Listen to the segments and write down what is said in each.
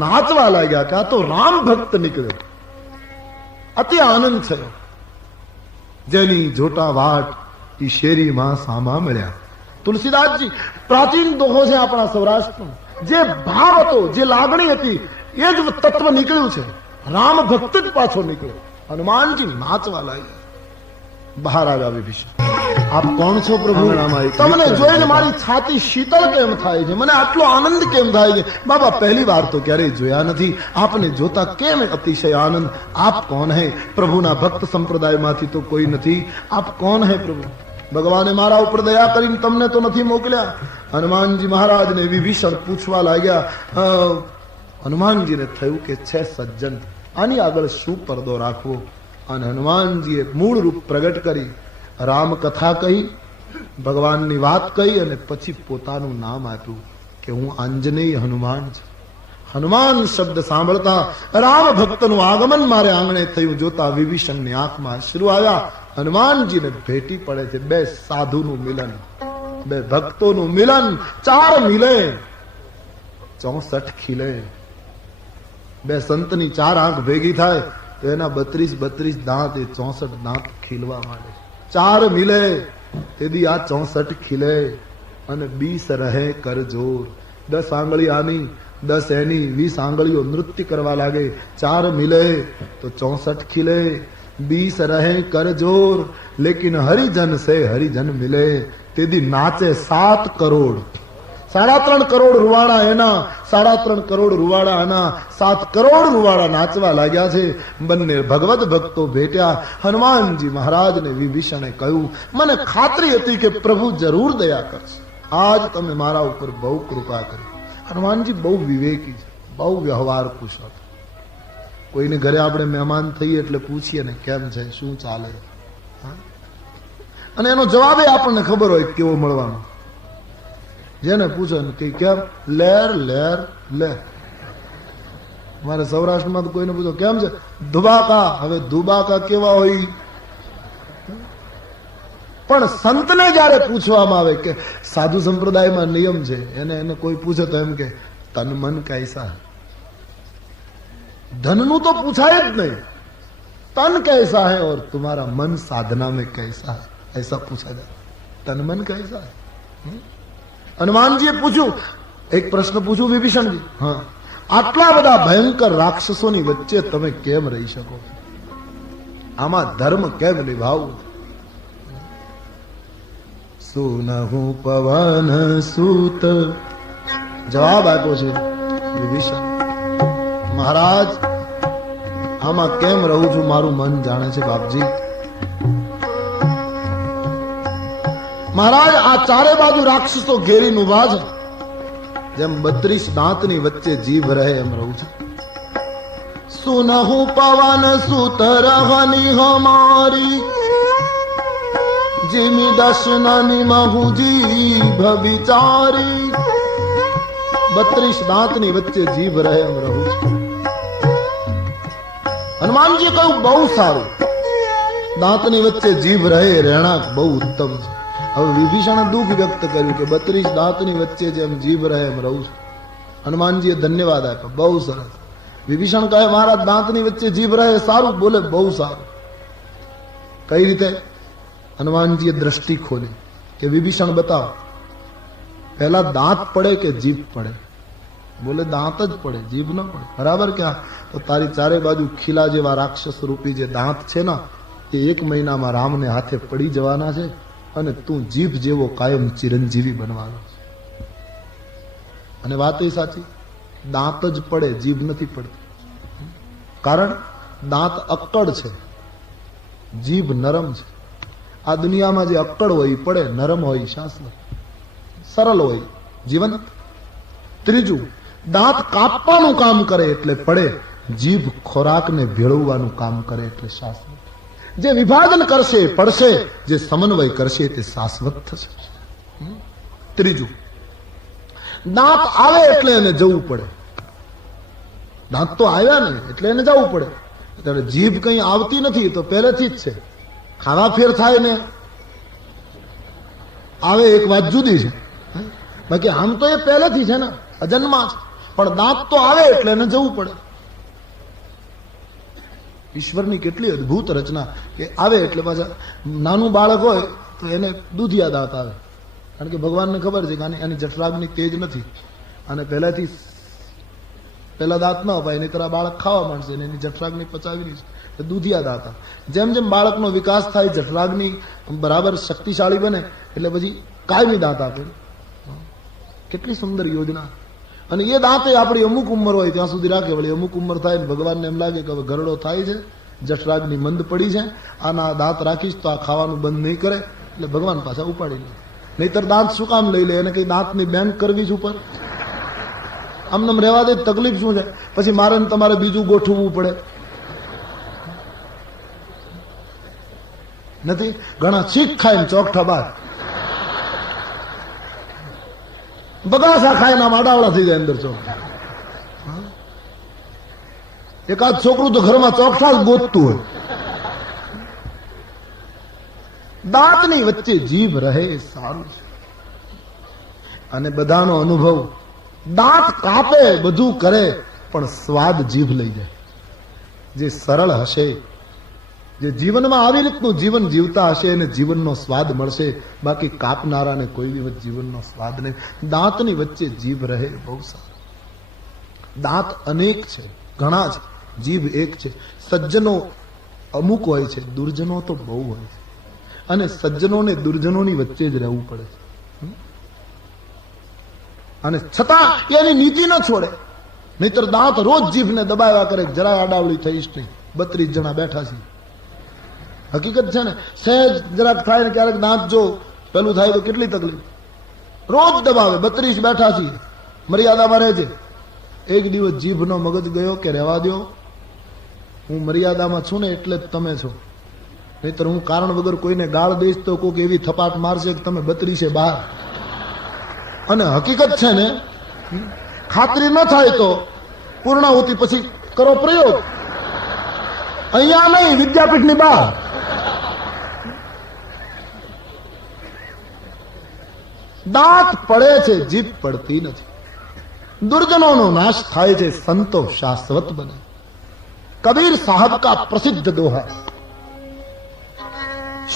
નાચવા લાગ્યા કે આ તો રામ ભક્ત નીકળ્યો. અતિ આનંદ થયો. જેની જોટા વાટ ઈ શેરીમાં સામા મળ્યા. તુલસીદાસજી પ્રાચીન દોહો છે આપણા સૌરાષ્ટ્રનો. જે ભાવ હતો, જે લાગણી હતી, એ જ તત્વ નીકળ્યું છે. રામ ભક્ત જ પાછો નીકળ્યો. હનુમાનજી નાચવા લાગ્યા. બહાર આવ્યા વિભીષણ. આપ કોણ છો પ્રભુ? તમને જોઈને મારી છાતી શીતળ કેમ થાય છે, મને આટલો આનંદ કેમ થાય છે? બાબા પહેલી વાર તો ક્યારેય જોયા નથી, આપને જોતા કેમ અતિશય આનંદ? આપ કોણ હૈ? પ્રભુના ભક્ત સંપ્રદાયમાંથી તો કોઈ નથી. આપ કોણ હૈ પ્રભુ? ભગવાને મારા ઉપર દયા કરીને તમને તો નથી મોકલ્યા. હનુમાનજી મહારાજને વિભીષણ પૂછવા લાગ્યા. હનુમાનજીને થયું કે છે સજ્જન, આની આગળ શું પડદો રાખવો? અને હનુમાનજીએ મૂળ રૂપ પ્રગટ કરી, રામ કથા કહી, ભગવાનની વાત કહી, અને પછી પોતાનું નામ આપ્યું કે હું આંજનેય હનુમાન છું. હનુમાન શબ્દ સાંભળતા રામ ભક્તનું આગમન મારે આંગણે થયું. જોતા વિભીષણની આંખમાં અશ્રુ આવ્યા. હનુમાનજીને ભેટી પડે છે બે સાધુનું મિલન, બે ભક્તોનું મિલન. 4 મિલે 64 ખીલે. બે સંતની 4 આંખ ભેગી થાય તો એના 32 દાંત, એ 64 દાંત ખીલવા માંડે. 4 મિલે તેથી આ 64 ખીલે. અને 20 રહે કર જોર. 10 આંગળી આની, 10 એની, 20 આંગળીઓ નૃત્ય કરવા લાગે. 4 મિલે તો 64 ખીલે. 20 રહે કર જોર. લેકિન હરિજન સે હરિજન મિલે. તેથી નાચે 7 કરોડ. 3.5 કરોડ રૂવાડા એના, 3.5 કરોડ રૂવાડા આના, 7 કરોડ રૂવાડા નાચવા લાગ્યા છે. બંને ભગવત ભક્તો ભેટ્યા. હનુમાનજી મહારાજને વિભીષણે કહ્યું, મને ખાતરી હતી કે પ્રભુ જરૂર દયા કરશે. આજ તમે મારા ઉપર બહુ કૃપા કરી. હનુમાનજી બહુ વિવેકી છે, બહુ વ્યવહાર કુશળ. કોઈને ઘરે આપણે મહેમાન થઈએ એટલે પૂછીએ ને કેમ છે, શું ચાલે, અને એનો જવાબ આપણને ખબર હોય કેવો મળવાનો. જેને પૂછો ને કે કેમ, લેર લેર લે. મારે સૌરાષ્ટ્રમાં તો કોઈને પૂછો કેમ છે, ધુબાકા. હવે ધુબાકા કેવા હોય? પણ સંતને જયારે પૂછવામાં આવે કે સાધુ સંપ્રદાયમાં નિયમ છે, એને કોઈ પૂછે તો એમ કે તન મન કૈસા. ધનનું તો પૂછાય જ નહીં. તન कैसा है और तुम्हारा मन साधना में कैसा है, ऐसा पूछा जाए. तन मन कैसा है. હનુમાનજીએ પૂછ્યું, એક પ્રશ્ન પૂછ્યું વિભીષણજી, હા, આટલા બધા ભયંકર રાક્ષસોની વચ્ચે તમે કેમ રહી શકો? આમાં ધર્મ કેમ નિભાવવું? સુનહુ પવન સૂત. જવાબ આપ્યો છે વિભીષણ, મહારાજ આમાં કેમ રહું છું મારું મન જાણે છે બાપજી. મહારાજ આ ચારે બાજુ રાક્ષસો ઘેરીને ઉભા છે. જેમ 32 દાંતની વચ્ચે જીભ રહે એમ રહું છું. સુનહુ પવન સૂત રહની હમારી, જીમી દશનાની મહુ જીભ બિચારી. 32 દાંતની વચ્ચે જીભ રહે એમ રહું છું. હનુમાનજી કહ્યું બહુ સારું, દાંતની વચ્ચે જીભ રહે રહેણાંક બહુ ઉત્તમ છે. હવે વિભીષણે દુઃખ વ્યક્ત કર્યું કે 32 દાંતની વચ્ચે જેમ જીભ રહે એમ રહું છું. હનુમાનજીએ ધન્યવાદ આપ્યો, બહુ સરસ. વિભીષણ કહે મારા દાંતની વચ્ચે જીભ રહે, સારું, બોલે બહુ સારું. કઈ રીતે? હનુમાનજીએ દ્રષ્ટિ ખોલી કે વિભીષણ બતાવો, પહેલા દાંત પડે કે જીભ પડે? બોલે દાંત જ પડે, જીભ ન પડે. બરાબર ક્યાં? તો તારી ચારે બાજુ ખીલા જેવા રાક્ષસ રૂપી જે દાંત છે ને, એ 1 મહિનામાં રામને હાથે પડી જવાના છે, અને તું જીભ જેવો કાયમ ચિરંજીવી બનવાનો છે. અને વાત એ સાચી, દાંત જ પડે, જીભ નથી પડતી. કારણ દાંત અક્કડ છે, જીભ નરમ છે. આ દુનિયામાં જે અક્કડ હોય પડે, નરમ હોય શાશ્વત, સરળ હોય જીવન. ત્રીજું, દાંત કાપવાનું કામ કરે એટલે પડે, જીભ ખોરાકને ભેળવવાનું કામ કરે એટલે શાશ્વત. જે વિભાજન કરશે પડશે, જે સમન્વય કરશે તે શાશ્વત થશે. ત્રીજું, દાંત આવે એટલે એને જવું પડે. દાંત તો આવ્યા ને એટલે એને જવું પડે. એટલે જીભ કઈ આવતી નથી, તો પહેલેથી જ છે. ખાવા ફેર થાય ને આવે એક વાત જુદી છે, બાકી આમ તો એ પહેલેથી છે ને, અજન્મા છે. પણ દાંત તો આવે એટલે એને જવું પડે. ઈશ્વરની કેટલી અદભુત રચના કે આવે એટલે પાછા નાનું બાળક હોય તો એને દૂધિયા દાંત આવે, કારણ કે ભગવાનને ખબર છે કે એની જઠરાગ્નિ તેજ નથી અને પહેલાથી પેલા દાંત ન અપાય નહીં તો બાળક ખાવા માંડશે અને એની જઠરાગ્નિ પચાવી નહીં, દૂધિયા દાંત. જેમ જેમ બાળકનો વિકાસ થાય, જઠરાગ્નિ બરાબર શક્તિશાળી બને એટલે પછી કાયમી દાંત આપે. કેટલી સુંદર યોજના. અને એ દાંતે આપણી અમુક ઉંમર હોય ત્યાં સુધી રાખે, વળી અમુક ઉંમર થાય ને ભગવાનને એમ લાગે કે હવે ગરડો થાય છે, જઠરાગ્નિ મંદ પડી છે, આના દાંત રાખીશ તો આ ખાવાનું બંધ નહીં કરે, એટલે ભગવાન પાછા ઉપાડી લે. નહીતર દાંત શું કામ લઈ લે? એને કઈ દાંતની બેંક કરવી છે ઉપર? આમને રહેવા દે, તકલીફ શું છે? પછી મારે તમારે બીજું ગોઠવવું પડે નથી? ઘણા છીક ખાય ને ચોકઠા બાર બગાસા ખાય ના માડાવડા થઈ જાય અંદર ચોક. એકાદ છોકરું તો ઘરમાં ચોકઠા જ ગોતતું હોય. દાંતની વચ્ચે જીભ રહે સારું છે. અને બધાનો અનુભવ, દાંત કાપે બધું કરે પણ સ્વાદ જીભ લઈ જાય. જે સરળ હશે, જે જીવનમાં આવી રીતનું જીવન જીવતા હશે એને જીવનનો સ્વાદ મળશે, બાકી કાપનારાને કોઈ દિવસ જીવનનો સ્વાદ નહીં. દાંતની વચ્ચે જીભ રહે બહુ સારું. દાંત અનેક છે, ઘણા છે, જીભ એક છે. સજ્જનો અમુક હોય છે, દુર્જનો તો બહુ હોય છે, અને સજ્જનોને દુર્જનોની વચ્ચે જ રહેવું પડે છે. અને છતાં એની નીતિ ન છોડે, નહીતર દાંત રોજ જીભને દબાવ્યા કરે, જરા આડાવડી થઈશ નહીં. 32 જણા બેઠા છે, હકીકત છે ને. સહેજ જરાક થાય ને ક્યારેક દાંત જો પેલું થાય તો કેટલી તકલીફ. રોજ દબાવે, 32 બેઠા છીએ, મર્યાદામાં રહેજે. એક દિવસ જીભનો મગજ ગયો કે રહેવા દો, હું મર્યાદામાં છું ને એટલે જ તમે છો, નહીતર હું કારણ વગર કોઈને ગાળ દઈશ તો કોઈક એવી થપાટ મારશે કે તમે 32 બહાર. અને હકીકત છે ને, ખાતરી ન થાય તો પૂર્ણાહુતિ પછી કરો પ્રયોગ, અહીંયા નહીં, વિદ્યાપીઠની બહાર. દાંત પડે છે, જીભ પડતી નથી. દુર્જનોનો નાશ થાય છે, સંતો શાશ્વત બને. કબીર સાહબ કા પ્રસિદ્ધ દોહા,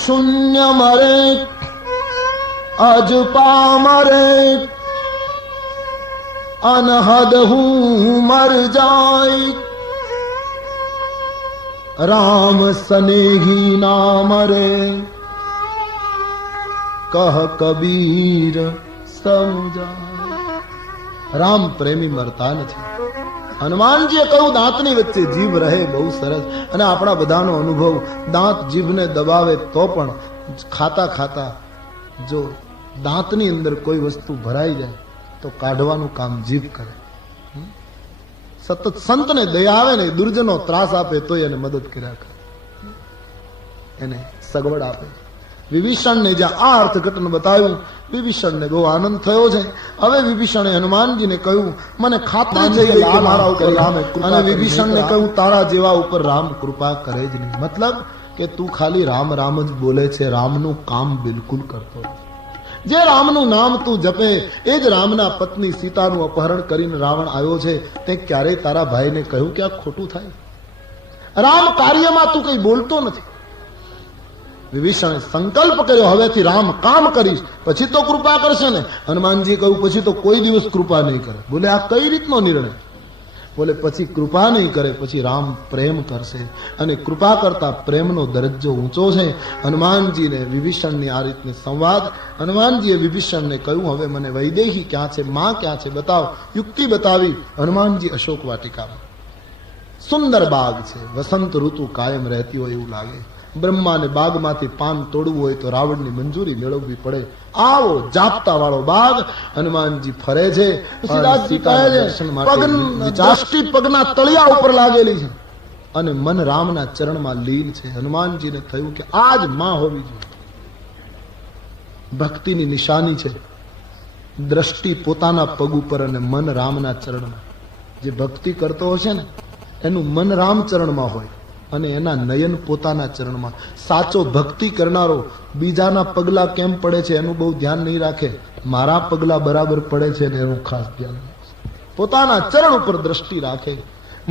શૂન્ય મરે અજપા મરે અનહદ હું મર જાય, રામ સનેહી ના મરે કહ કબીર સમજાય. રામ પ્રેમી મરતા નથી. હનુમાનજીએ કહ્યું દાંતની વચ્ચે જીભ રહે, બહુ સરસ. અને આપણા બધાનો અનુભવ, દાંત જીભને દબાવે તો પણ ખાતા ખાતા જો દાંતની અંદર કોઈ વસ્તુ ભરાઈ જાય તો કાઢવાનું કામ જીભ કરે. સતત સંતને દયા આવે ને, દુર્જનો ત્રાસ આપે તો એને મદદ કર્યા કરે, એને સગવડ આપે. વિભીષણને જ્યાં આ અર્થઘટન બતાવ્યું, વિભીષણને બહુ આનંદ થયો છે. હવે વિભીષણે હનુમાનજીને કહ્યું, મને ખાતરી છે કે મારા ઉપર રામ, અને વિભીષણને કહ્યું તારા જેવા ઉપર રામ કૃપા કરે જ નહીં. મતલબ કે તું ખાલી રામ રામ જ બોલે છે, રામનું કામ બિલકુલ કરતો નથી. જે રામનું નામ તું જપે, એ જ રામના પત્ની સીતાનું અપહરણ કરીને રાવણ આવ્યો છે, તે ક્યારેય તારા ભાઈને કહ્યું કે આ ખોટું થાય? રામ કાર્યમાં તું કઈ બોલતો નથી. વિભીષણે સંકલ્પ કર્યો, હવેથી રામ કામ કરીશ, પછી તો કૃપા કરશે ને. હનુમાનજી કહ્યું પછી તો કોઈ દિવસ કૃપા નહીં કરે. બોલે આ કઈ રીતનો નિર્ણય? બોલે પછી કૃપા નહીં કરે, પછી રામ પ્રેમ કરશે, અને કૃપા કરતા પ્રેમનો દરજ્જો ઊંચો છે. હનુમાનજીને વિભીષણની આ રીતની સંવાદ. હનુમાનજીએ વિભીષણને કહ્યું, હવે મને વૈદેહી ક્યાં છે, માં ક્યાં છે બતાવ. યુક્તિ બતાવી. હનુમાનજી અશોક વાટિકામાં, સુંદર બાગ છે, વસંત ઋતુ કાયમ રહેતી હોય એવું લાગે. બ્રહ્માને બાગમાંથી પાન તોડવું હોય તો રાવણની મંજૂરી મેળવવી પડે. આવો જાપતા વાળો બાગ. હનુમાનજી ફરે છે, દ્રષ્ટિ પગના તળિયા ઉપર લાગેલી છે, અને મન રામના ચરણમાં લીન છે. હનુમાનજીને થયું કે આ જ માં હોવી જોઈએ. ભક્તિની નિશાની છે, દ્રષ્ટિ પોતાના પગ ઉપર અને મન રામના ચરણમાં. જે ભક્તિ કરતો હશે ને એનું મન રામ ચરણમાં હોય અને એના નયન પોતાના ચરણમાં. સાચો ભક્તિ કરનારો બીજાના પગલા કેમ પડે છે એનું બહુ ધ્યાન નહીં રાખે, મારા પગલા બરાબર પડે છે એનું ખાસ ધ્યાન રાખે. પોતાના ચરણ ઉપર દ્રષ્ટિ રાખે,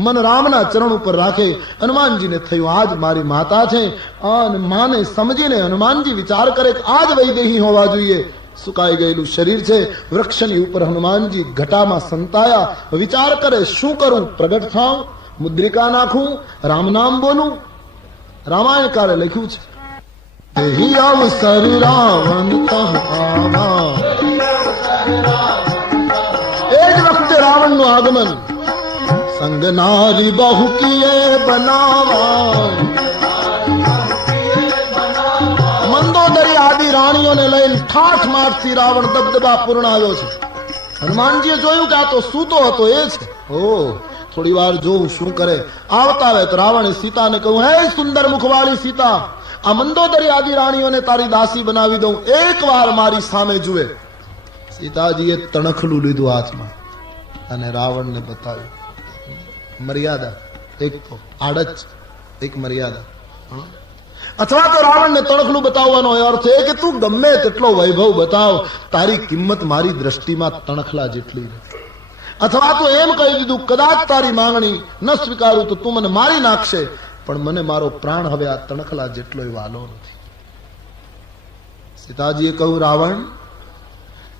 મન રામના ચરણ ઉપર રાખે. હનુમાનજીને થયું આજ મારી માતા છે, અને માને સમજીને હનુમાનજી વિચાર કરે કે આજ વૈદેહી હોવા જોઈએ. સુકાઈ ગયેલું શરીર છે, વૃક્ષની ઉપર હનુમાનજી ઘટામાં સંતાયા. વિચાર કરે શું કરું, પ્રગટ થાઉં, મુદ્રિકા નાખું, રામ નામ બોલું. રામાયણકારે લખ્યું છે, એહી અવસર રાવણ તહ આવા. એ જ વખતે રાવણનું આગમન. સંગ નારી બહુ કિએ બનાવા. મંદોદરી આદિ રાણીઓને લઈને ઠાઠ માઠથી રાવણ દબદબા પૂર્ણ આવ્યો છે. હનુમાનજીએ જોયું કે આ તો સૂતો હતો એ છે. ઓ થોડી વાર જોઉં શું કરે. આવતા આવે તો રાવણે સીતાને કહ્યું, હે સુંદર મુખવાળી સીતા, આ મંદોદરી આદિ રાણીઓને તારી દાસી બનાવી દઉં, એક વાર મારી સામે જુએ. સીતાજીએ તણખલું લીધું હાથમાં અને રાવણને બતાવ્યું. મર્યાદા એક તો આડચ, એક મર્યાદા. અથવા તો રાવણને તણખલું બતાવવાનો અર્થ એ કે તું ગમે તેટલો વૈભવ બતાવ, તારી કિંમત મારી દ્રષ્ટિમાં તણખલા જેટલી નથી. અથવા તો એમ કહી દીધું, કદાચ તારી માંગણી ન સ્વીકારું તો તું મને મારી નાખશે, પણ મને મારો પ્રાણ હવે આ તણખલા જેટલો વાલો નથી. સીતાજીએ કહ્યું, રાવણ,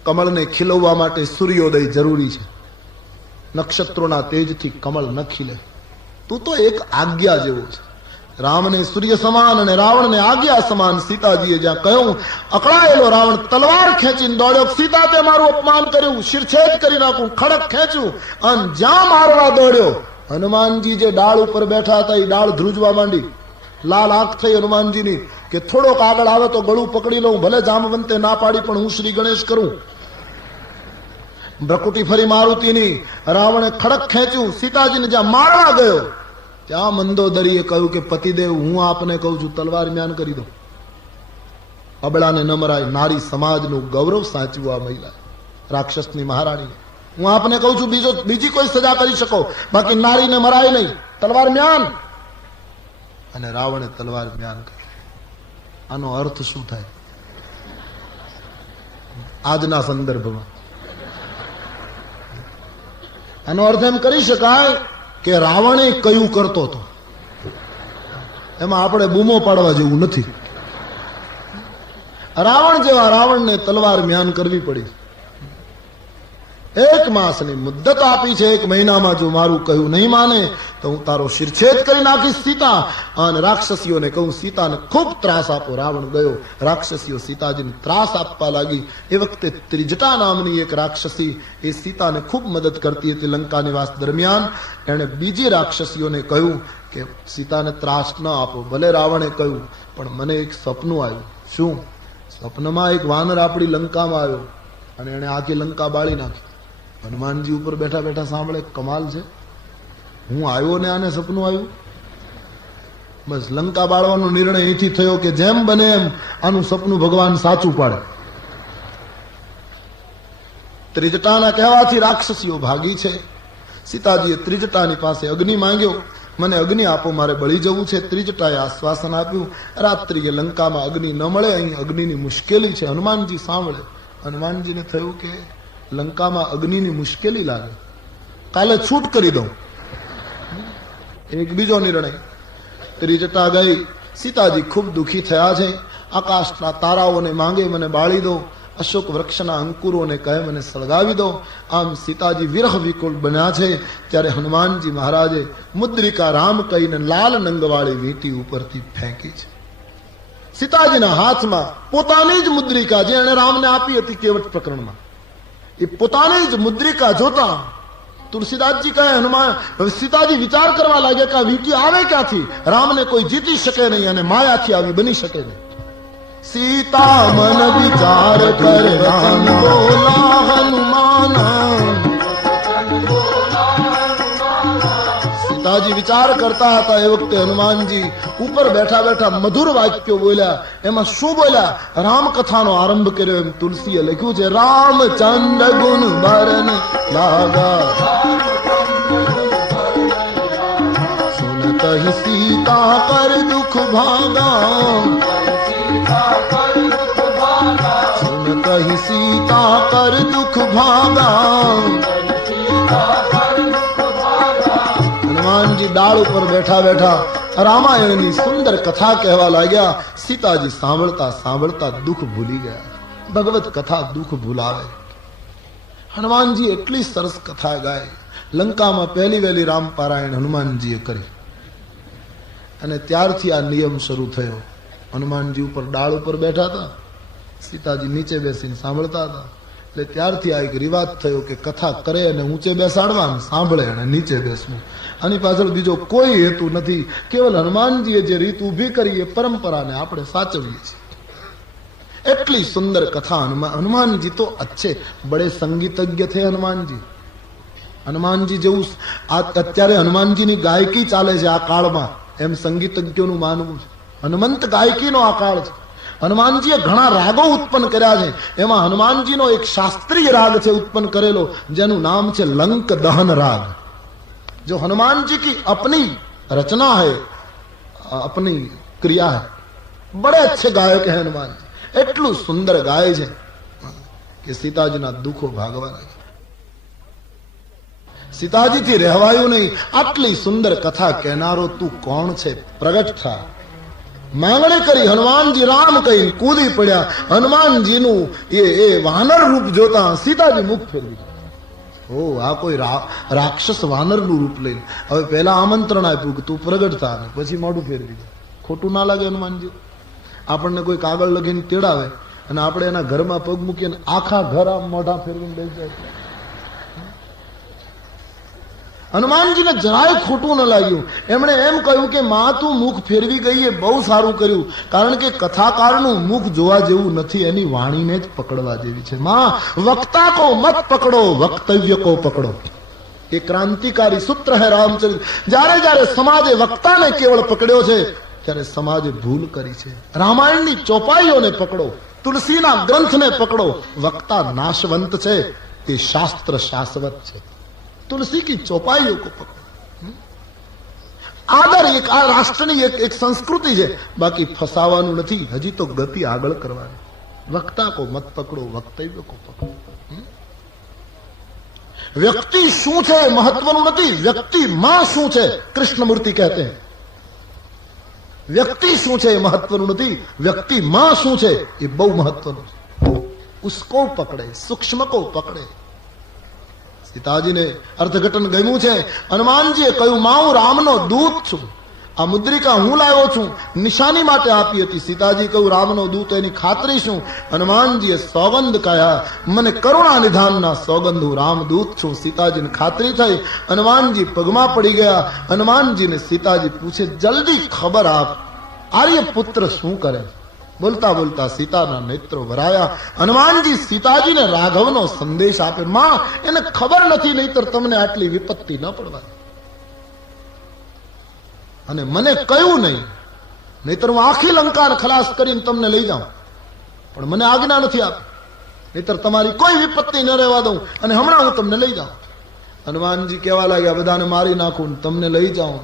કમળને ખીલવવા માટે સૂર્યોદય જરૂરી છે. નક્ષત્રોના તેજથી કમળ ન ખીલે. તું તો એક આજ્ઞા જેવો છે. રામને સૂર્ય સમાન અને રાવણને આજ્ઞા સમાન. સીતાજીએ જ્યાં કહ્યું, અકળાયેલો રાવણ તલવાર ખેંચીને દોડ્યો. સીતા તે મારું અપમાન કર્યું, શિરછેદ કરી નાખું, ખડક ખેંચ્યું અને જ્યાં મારવા દોડ્યો, હનુમાનજી જે ડાળ ઉપર બેઠા હતા એ ડાળ ધ્રુજવા માંડી. લાલ આંખ થઈ હનુમાનજીની કે થોડોક આગળ આવે તો ગળું પકડી લઉં, ભલે જામવંતે ના પાડી પણ હું શ્રી ગણેશ કરું. ભ્રકુટી ફરી મારુતિની. રાવણે ખડક ખેંચ્યું, સીતાજીને જ્યાં મારવા ગયો ત્યાં મંદોદરીએ કહ્યું કે પતિદેવ, હું આપને કહું છું તલવાર મ્યાન કરી દો. અબળાને ન મરાય. નારી સમાજનું ગૌરવ સાચવું આ મહિલા, રાક્ષસની મહારાણી. હું આપને કહું છું બીજી કોઈ સજા કરી શકો, બાકી નારીને મરાય નહીં. તલવાર મ્યાન. અને રાવણે તલવાર મ્યાન કરી. આનો અર્થ શું થાય આજના સંદર્ભમાં? આનો અર્થ એમ કરી શકાય કે રાવણે કયું કરતો હતો એમાં આપણે બૂમો પાડવા જેવું નથી. રાવણ જેવા રાવણને તલવાર મ્યાન કરવી પડી. 1 માસની મુદ્દત આપી છે. 1 મહિનામાં જો મારું કહ્યું નહીં માને તો હું તારો શિરછેદ કરી નાખીશ. સીતા અને રાક્ષસીઓને કહું, સીતાને ખૂબ ત્રાસ આપો. રાવણ ગયો. રાક્ષસીઓ સીતાજીને ત્રાસ આપવા લાગી. એ વખતે ત્રિજટા નામની એક રાક્ષસી એ સીતાને ખૂબ મદદ કરતી હતી લંકા નિવાસ દરમિયાન. એણે બીજી રાક્ષસીઓને કહ્યું કે સીતાને ત્રાસ ન આપો. ભલે રાવણે કહ્યું, પણ મને એક સપનું આવ્યું. શું? સપનમાં એક વાનર આપણી લંકામાં આવ્યો અને એને આખી લંકા બાળી નાખી. હનુમાનજી ઉપર બેઠા બેઠા સાંભળે, કમાલ છે, હું આવ્યો ને આને સપનું આવ્યું. બસ લંકા બાળવાનો નિર્ણય અહીંથી થયો કે જેમ બને એમ આનું સપનું ભગવાન સાચું પાડે. ત્રિજટાના કહેવાથી રાક્ષસીઓ ભાગી છે. સીતાજીએ ત્રિજટાની પાસે અગ્નિ માંગ્યો. મને અગ્નિ આપો, મારે બળી જવું છે. ત્રિજટાએ આશ્વાસન આપ્યું. રાત્રિએ લંકામાં અગ્નિ ન મળે, અહીં અગ્નિની મુશ્કેલી છે. હનુમાનજી સાંભળે. હનુમાનજીને થયું કે લંકામાં અગ્નિની મુશ્કેલી લાગે, કાલે છૂટ કરી દઉં. એક બીજો નિર્ણય. ત્રિજટા ગઈ. સીતાજી ખૂબ દુઃખી થયા છે. આકાશના તારાઓને માંગે, મને બાળી દો. અશોક વૃક્ષના અંકુરોને કહે, મને સળગાવી દો. આમ સીતાજી વિરહ વિકુળ બન્યા છે. ત્યારે હનુમાનજી મહારાજે મુદ્રિકા રામ કહીને લાલ નંગવાળી વીંટી ઉપરથી ફેંકી છે. સીતાજીના હાથમાં પોતાની જ મુદ્રિકા જે એણે રામને આપી હતી કેવટ પ્રકરણમાં, એ પોતાની જ મુદ્રિકા જોતા તુલસીદાસજી કહે, હનુમાન સીતાજી વિચાર કરવા લાગ્યા કે આ વીંટી આવે ક્યાંથી? રામને કોઈ જીતી શકે નહીં અને માયાથી આવી બની શકે નહીં. સીતા મન વિચાર કર રામ બોલા હનુમાન. સીતાજી વિચાર કરતા હતા એ વખતે હનુમાનજી ઉપર બેઠા બેઠા મધુર વાક્યો બોલ્યા. એમાં શું બોલ્યા? રામકથાનો આરંભ કર્યો. એમ તુલસીએ લખ્યું છે, રામચંદ્ર ગુણ બરન લાગા, સુનત હી સીતા કર દુઃખ ભાગા, સુનત હી સીતા કર દુઃખ ભાગા. ડાળ ઉપર બેઠા બેઠા રામાયણની સુંદર કથા કહેવા લાગ્યા. સીતાજી સાંભળતા સાંભળતા દુઃખ ભૂલી ગયા. ભગવત કથા દુઃખ ભૂલાવે. હનુમાનજી એટલી સરસ કથા ગાય. લંકામાં પહેલી વહેલી રામ પારાયણ હનુમાનજીએ કરી અને ત્યારથી આ નિયમ શરૂ થયો. હનુમાનજી ઉપર ડાળ ઉપર બેઠા હતા, સીતાજી નીચે બેસીને સાંભળતા હતા. એટલે ત્યારથી આ એક રિવાજ થયો કે કથા કરે અને ઊંચે બેસાડવાનું, સાંભળે અને નીચે બેસવું. આની પાછળ બીજો કોઈ હેતુ નથી. કેવલ હનુમાનજીએ જે રીત ઊભી કરી એ પરંપરાને આપણે સાચવીએ છીએ. એટલી સુંદર કથા. હનુમાનજી તો અચ્છે બડે સંગીતજ્ઞ થે હનુમાનજી. હનુમાનજી જેવું અત્યારે હનુમાનજીની ગાયકી ચાલે છે આ કાળમાં, એમ સંગીતજ્ઞોનું માનવું છે. હનુમંત ગાયકીનો આ કાળ છે. હનુમાનજીએ ઘણા રાગો ઉત્પન્ન કર્યા છે. એમાં હનુમાનજીનો એક શાસ્ત્રીય રાગ છે ઉત્પન્ન કરેલો, જેનું નામ છે લંક દહન રાગ. जो हनुमान जी की अपनी रचना है, अपनी क्रिया है. बड़े अच्छे गायक है हनुमान जी. એટલું સુંદર ગાય છે કે સીતાજીના દુઃખો ભાગવા લાગ્યા. સીતાજીથી રહેવાયું નહીં. આટલી સુંદર કથા કહેનારો તું કોણ છે? પ્રગટ થા. માંગણી કરી. હનુમાનજી રામ કહી કૂદી પડ્યા. હનુમાનજીનું એ વાનર રૂપ જોતા સીતાજી મુખ ફેરવી. ઓ આ કોઈ રાક્ષસ વાનરનું રૂપ લઈને હવે પહેલા આમંત્રણ આપ્યું કે તું પ્રગટ થા, પછી મોઢું ફેરવી. ખોટું ના લાગે હનુમાનજી? આપણને કોઈ કાગળ લખીને તેડાવે અને આપણે એના ઘરમાં પગ મૂકીને આખા ઘર આમ મોઢા ફેરવીને બેસી જાય. હનુમાનજીને જરાય ખોટું ન લાગ્યું. એમણે એમ કહ્યું કે માં તું મુખ ફેરવી ગઈ એ બહુ સારું કર્યું, કારણ કે કથાકારનું મુખ જોવા જેવું નથી, એની વાણીને જ પકડવા જેવી છે. માં વક્તા કો મત પકડો, વક્તવ્ય કો પકડો. એ ક્રાંતિકારી સૂત્ર હે રામચરિત. જ્યારે જ્યારે સમાજે વક્તાને કેવળ પકડ્યો છે ત્યારે સમાજે ભૂલ કરી છે. રામાયણની ચોપાઈઓને પકડો, તુલસીના ગ્રંથને પકડો. વક્તા નાશવંત છે, તે શાસ્ત્ર શાશ્વત છે. तुलसी की चौपाइयों को पकड़ो. आदर एक आ राष्ट्રની એક સંસ્કૃતિ છે, બાકી ફસાવાનું નથી. હજી તો ગતિ આગળ કરવાની. વક્તા કો મત પકડો, વક્તવ્ય કો પકડો. વ્યક્તિ શું છે મહત્વનું નથી, વ્યક્તિ માં શું છે કૃષ્ણમૂર્તિ કહેતે हैं. વ્યક્તિ શું છે મહત્વનું નથી, વ્યક્તિ માં શું છે એ બહુ મહત્વનું છે. ઉસકો પકડે, સૂક્ષ્મ કો પકડે. સીતાજીને અર્થઘટન ગમ્યું છે. હનુમાનજીએ કહ્યું માં હું રામનો દૂત છું, આ મુદ્રિકા હું લાવ્યો છું, નિશાની માટે આપી હતી. સીતાજી કહ્યું રામનો દૂત, એની ખાતરી શું? હનુમાનજીએ સોગંદ કહ્યા, મને કરુણા નિધાનના સોગંદ, હું રામદૂત છું. સીતાજીને ખાતરી થઈ. હનુમાનજી પગમાં પડી ગયા. હનુમાનજીને સીતાજી પૂછે જલ્દી ખબર આપ, આર્યપુત્ર શું કરે? બોલતા બોલતા સીતાના નેત્રો ભરાયા. હનુમાનજી સીતાજીને રાઘવનો સંદેશ આપે, માં એને ખબર નથી, નહીતર તમને આટલી વિપત્તિ ન પડવા, અને મને કહ્યું નહીં, નહીતર હું આખી લંકાને ખલાસ કરીને તમને લઈ જાઉં, પણ મને આજ્ઞા નથી આપી, નહીતર તમારી કોઈ વિપત્તિ ન રહેવા દઉં અને હમણાં હું તમને લઈ જાઉં. હનુમાનજી કહેવા લાગ્યા બધાને મારી નાખું તમને લઈ જાઉં.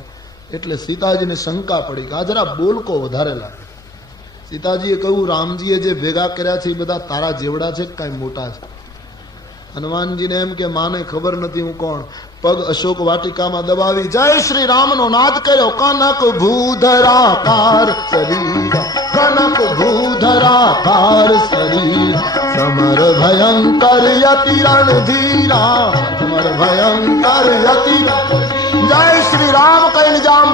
એટલે સીતાજીને શંકા પડી કે આ જરા બોલકો વધારે લાગે. સીતાજીએ કહ્યું રામજીએ જે ભેગા કર્યા છે એ બધા તારા જેવડા છે કે કાંઈ મોટા છે? હનુમાનજીને એમ કે માને ખબર નથી હું કોણ. પગ અશોક વાટિકામાં દબાવી જય શ્રી રામનો નાદ કર્યો. કનક ભૂધરાકાર શરીર, કનક ભૂધરાકાર શરીર, સમર ભયંકર યતિ રણધીરા, સમર ભયંકર યતિ. જય શ્રી રામ કહીને જામ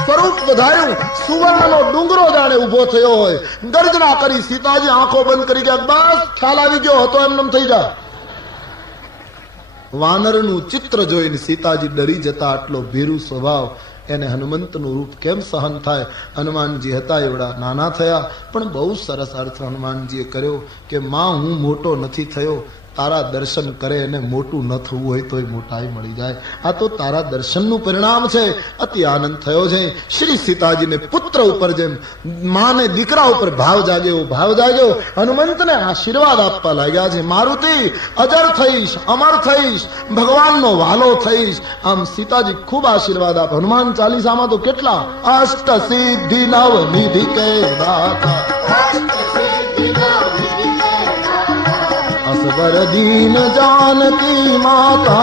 સ્વરૂપ વધાર્યું. સુવર્ણનો ડુંગરો જાણે ઉભો થયો હોય. ગર્જના કરી. સીતાજી આંખો બંધ કરી ગયા. બસ ખ્યાલ આવી ગયો હતો, એમનેમ થઈ જાય. વાનરનું ચિત્ર જોઈને સીતાજી ડરી જતા. આટલો ભીરુ સ્વભાવ, એને હનુમંતનું રૂપ કેમ સહન થાય? હનુમાનજી હતા એવડા નાના થયા, પણ બહુ સરસ અર્થ હનુમાનજીએ કર્યો કે માં હું મોટો નથી થયો, તારા દર્શન કરે એને મોટું ન થવું હોય તો મોટાઈ મળી જાય. આ તો તારા દર્શનનું પરિણામ છે. અતિ આનંદ થયો છે. શ્રી સીતાજીને પુત્ર ઉપર જેમ માને દીકરા ઉપર ભાવ જાગ્યો, ભાવ જાગ્યો. હનુમંતને આશીર્વાદ આપવા લાગ્યા છે. મારુતિ અજર થઈશ, અમર થઈશ, ભગવાનનો વાલો થઈશ. આમ સીતાજી ખૂબ આશીર્વાદ આપે. હનુમાન ચાલીસામાં તો કેટલા અષ્ટ સિદ્ધિ નવ નિધિ કે દાતા, असबर दीन जानकी माता,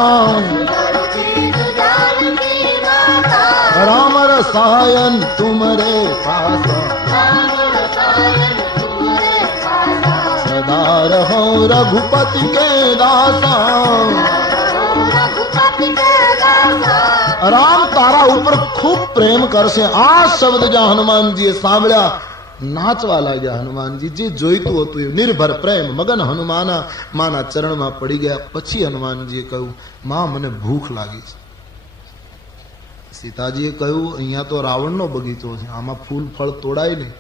रसायन तुमरे पासा, सदा रहो रघुपति के दासा। राम तारा ऊपर खूब प्रेम करशे। आ शब्द ज्યાં હનુમાનજીએ સાંભળ્યા નાચવા લાગ્યા હનુમાનજી। જે જોઈતું હતું એ નિર્ભર પ્રેમ મગન હનુમાના માના ચરણમાં પડી ગયા। પછી હનુમાનજીએ કહ્યું, માં મને ભૂખ લાગી છે। સીતાજીએ કહ્યું, અહીંયા તો રાવણનો બગીચો છે, આમાં ફૂલ ફળ તોડાય નહીં।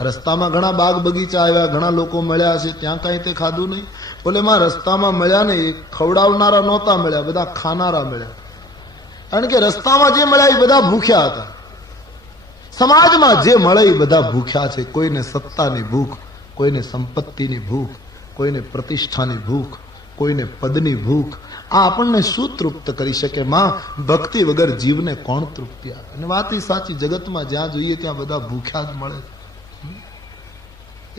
રસ્તામાં ઘણા બાગ બગીચા આવ્યા, ઘણા લોકો મળ્યા છે, ત્યાં કઈ તે ખાધું નહીં? બોલે માં રસ્તામાં મળ્યા ને એ ખવડાવનારા નહોતા મળ્યા, બધા ખાનારા મળ્યા। કારણ કે રસ્તામાં જે મળ્યા એ બધા ભૂખ્યા હતા। સમાજમાં જે મળે એ બધા ભૂખ્યા છે। કોઈને સત્તાની ભૂખ, કોઈને સંપત્તિની ભૂખ, કોઈને પ્રતિષ્ઠાની ભૂખ, કોઈને પદની ભૂખ। આ આપણને શું તૃપ્ત કરી શકે? માં, ભક્તિ વગર જીવને કોણ તૃપ્તિ આપે? અને વાત એ સાચી, જગતમાં જ્યાં જોઈએ ત્યાં બધા ભૂખ્યા જ મળે।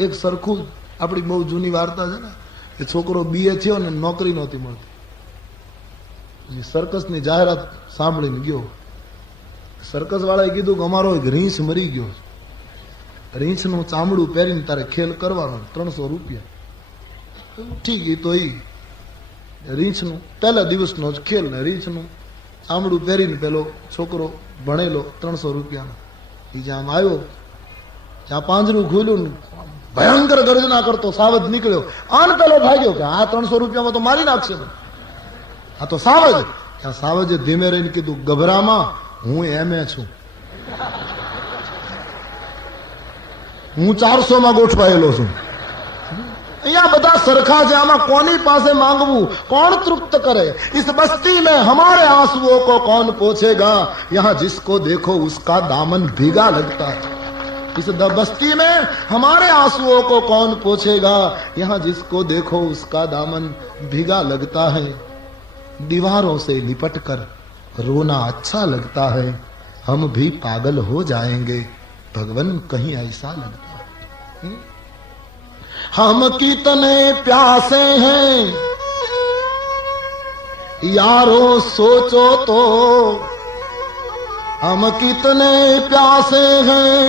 એક સરખું આપણી બહુ જૂની વાર્તા છે ને, એ છોકરો બીએ થયો ને નોકરી નહોતી મળતી, સર્કસની જાહેરાત સાંભળીને ગયો। સર્કસ વાળાએ કીધું કે અમારો એક રીંછ મરી ગયો, રીંછનું ચામડું પહેરીને તારે ખેલ કરવાનો, 300 રૂપિયા। ઠીક, એ તો એ રીંછનું પહેલા દિવસનો જ ખેલ ને રીંછનું ચામડું પહેરીને પેલો છોકરો ભણેલો 300 રૂપિયાનો એ જ્યાં આવ્યો, જ્યાં પાંજરું ખોલ્યું ને ભયંકર ગર્જના કરતો સાવજ નીકળ્યો। આન પેલો ભાગ્યો કે આ 300 રૂપિયામાં તો મારી નાખશે, આ તો સાવજ। ત્યાં સાવજે ધીમે રહીને કીધું, ગભરામાં, હું એમે છું, હું 400 માં ગોઠવાયેલો છું। અહીંયા બધા સરખા છે, આમાં કોની પાસે માંગવું? કોણ તૃપ્ત કરે? इस बस्ती में हमारे आंसुओं को कौन पोछेगा? यहाँ जिसको देखो उसका दामन भीगा लगता है। इस बस्ती में हमारे आंसुओं को कौन पोछेगा? यहाँ जिसको देखो उसका दामन भीगा लगता है। दीवारों से लिपट कर रोना अच्छा लगता है, हम भी पागल हो जाएंगे, भगवान कहीं ऐसा लगता है। हम कितने प्यासे हैं यारो सोचो तो, हम कितने प्यासे हैं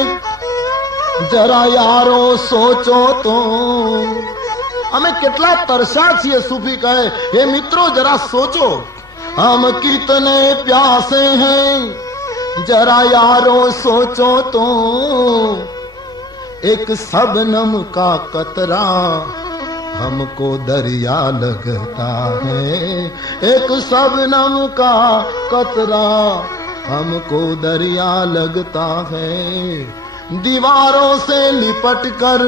जरा यारो सोचो तो। અમે કેટલા તરસ્યા છીએ, સૂફી કહે, હે મિત્રો જરા સોચો। हम कितने प्यासे हैं जरा यारो सोचो तो, एक सबनम का कतरा हमको दरिया लगता है, एक सबनम का कतरा हमको दरिया लगता है। दीवारों से लिपट कर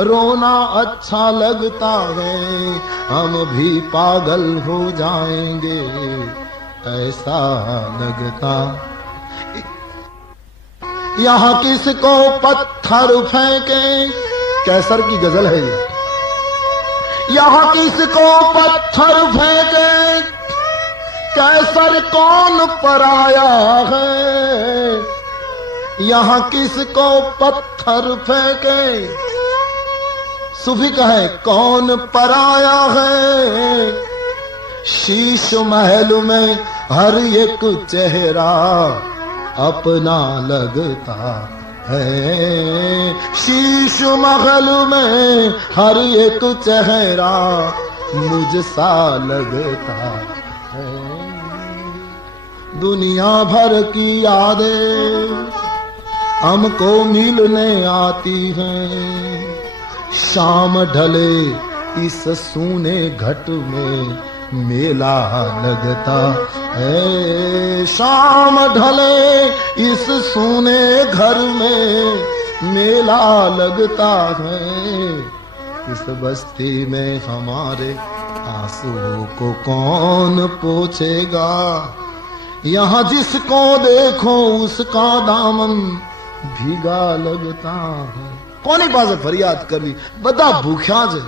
रोना अच्छा लगता है, हम भी पागल हो जाएंगे ऐसा लगता। यहाँ किसको पत्थर फेंके, कैसर की गजल है ये। यहाँ किसको पत्थर फेंके, कैसर कौन पराया है। यहाँ किसको पत्थर फेंके, सूफी कहे कौन पराया है। शीश महल में हर एक चेहरा अपना लगता है, शीश महल में हर एक चेहरा मुझसा लगता है। दुनिया भर की यादें हमको मिलने आती हैं, शाम ढले इस सूने घट में मेला लगता है। शाम ढले इस सूने घर में मेला लगता है। इस बस्ती में हमारे आंसुओं को कौन पोछेगा। यहाँ जिसको देखो उसका दामन भीगा लगता है। कोनी પાસે ફરિયાદ કરવી, બધા ભૂખ્યા છે,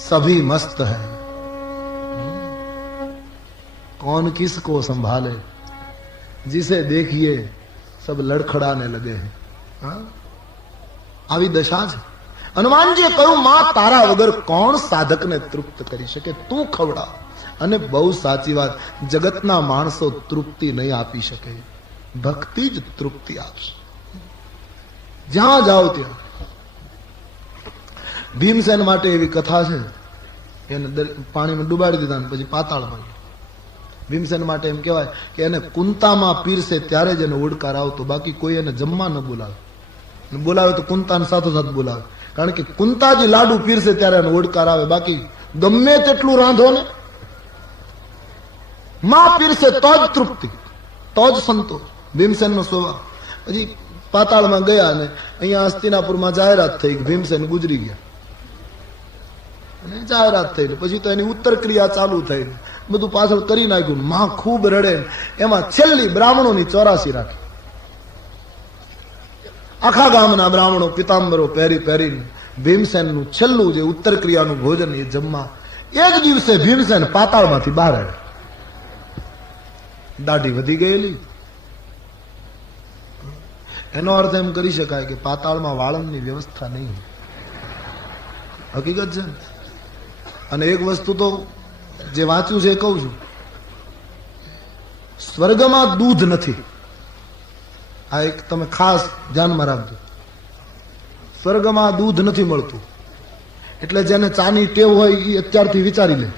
सभी मस्त है, कौन किसको संभाले। जिसे देखिए सब लड़खड़ाने लगे हैं। આવી દશા છે। હનુમાનજીએ કહ્યું, માં તારા વગર કોણ સાધકને તૃપ્ત કરી શકે, તું ખવડાવ। અને બહુ સાચી વાત, જગતના માણસો તૃપ્તિ નહીં આપી શકે, ભક્તિ જ તૃપ્તિ આપશે. જ્યાં જાઓ ત્યાં. ભીમસેન માટે એવી કથા છે, એને પાણીમાં ડુબાડી દીધા ને પછી પાતાળમાં. ભીમસેન માટે એમ કહેવાય કે એને કુંતામાં પીરસે ત્યારે જ એને ઓડકાર આવતો, બાકી કોઈ એને જમવા ન બોલાવે. બોલાવે તો કુંતાને સાથોસાથ બોલાવે, કારણ કે કુંતાજી લાડુ પીરસે ત્યારે એને ઓડકાર આવે, બાકી ગમે તેટલું રાંધો ને માં પીરસે તો જ તૃપ્તિ, તો જ સંતોષ. ભીમસેન નો સ્વભાવ. પછી પાતાળમાં ગયા ને અહીંયા હસ્તિનાપુરમાં જાહેરાત થઈ, ભીમસેન ગુજરી ગયા. અને જાહેરાત થઈ પછી તો એની ઉત્તર ક્રિયા ચાલુ થઈ, બધું પાછળ કરી નાખ્યું. માં ખૂબ રડે. એમાં છેલ્લી બ્રાહ્મણોની 84 રાખી. આખા ગામના બ્રાહ્મણો પિતાંબરો પહેરી પહેરીને ભીમસેનનું છેલ્લું જે ઉત્તર ક્રિયાનું ભોજન એ જમવા. એ જ દિવસે ભીમસેન પાતાળમાંથી બહાર આવ્યા. દાઢી વધી ગયેલી. એનો અર્થ એમ કરી શકાય કે પાતાળમાં વાળંદની વ્યવસ્થા નહીં. હકીકત છે. અને એક વસ્તુ તો જે વાંચ્યું છે એ કહું છું, સ્વર્ગમાં દૂધ નથી. આ એક તમે ખાસ ધ્યાનમાં રાખજો. સ્વર્ગમાં દૂધ નથી મળતું. એટલે જેને ચાની ટેવ હોય એ અત્યારથી વિચારી લે.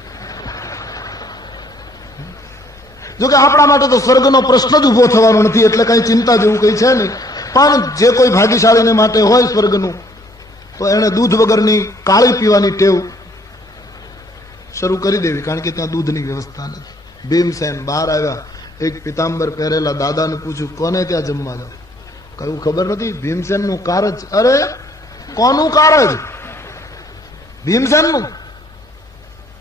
જોકે આપણા માટે તો સ્વર્ગનો પ્રશ્ન જ ઉભો થવાનો નથી, એટલે કઈ ચિંતા જેવું કઈ છે નહીં. પણ જે કોઈ ભાગ્યશાળીને માટે હોય સ્વર્ગનું, તો એને દૂધ વગરની કાળી પીવાની ટેવ શરૂ કરી દેવી, કારણ કે ત્યાં દૂધની વ્યવસ્થા નથી. ભીમસેન બહાર આવ્યા. એક પિતાંબર પહેરેલા દાદાને પૂછ્યું, કોને ત્યાં જમવા જાવ? કયું ખબર નથી. ભીમસેન નું કારજ. અરે કોનું કારજ? ભીમસેન નું.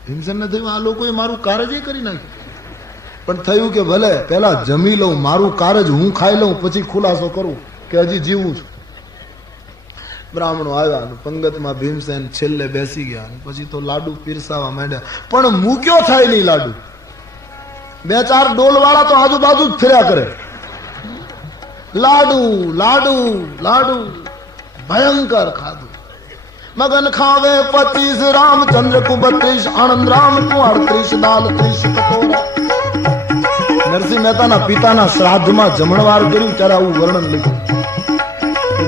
ભીમસેન ને થયું આ લોકોએ મારું કારજ કરી નાખ્યું. પણ થયું કે ભલે પેલા જમી લઉં, મારું કારજ હું ખાઈ લઉં, પછી ખુલાસો કરું કે હજી જીવું છું. બ્રાહ્મણો આવ્યા, પંગતમાં ભીમસેન છેલ્લે બેસી ગયા. પછી તો લાડુ પીરસાવા માંડ્યા, પણ મૂક્યો થાય નહીં લાડુ. 2-4 ડોલ વાળા તો આજુબાજુ જ ફર્યા કરે. લાડુ લાડુ લાડુ. ભયંકર ખાધું. મગન ખાવે 25 રામચંદ્ર કુ 32, આનંદ રામ કુ 38, દાલ 30 કટોરા. નરસિંહ મહેતાના પિતાના શ્રાદ્ધમાં જમણવાર કર્યું ત્યારે આવું વર્ણન લખ્યું.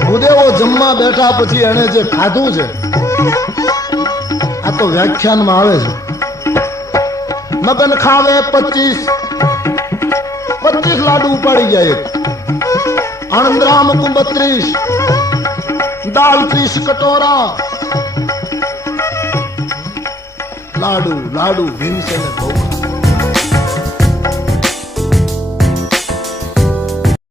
ભૂદેવો જમવા બેઠા પછી એને જે ખાધું છે, આ તો વ્યાખ્યાનમાં આવે છે. મગન ખાવે 25 લાડુ ઉપાડી ગયા. એક આનંદ રામ કુ 32, દાલ 30 કટોરા. લાડુ લાડુ. ભીમસેને બહુ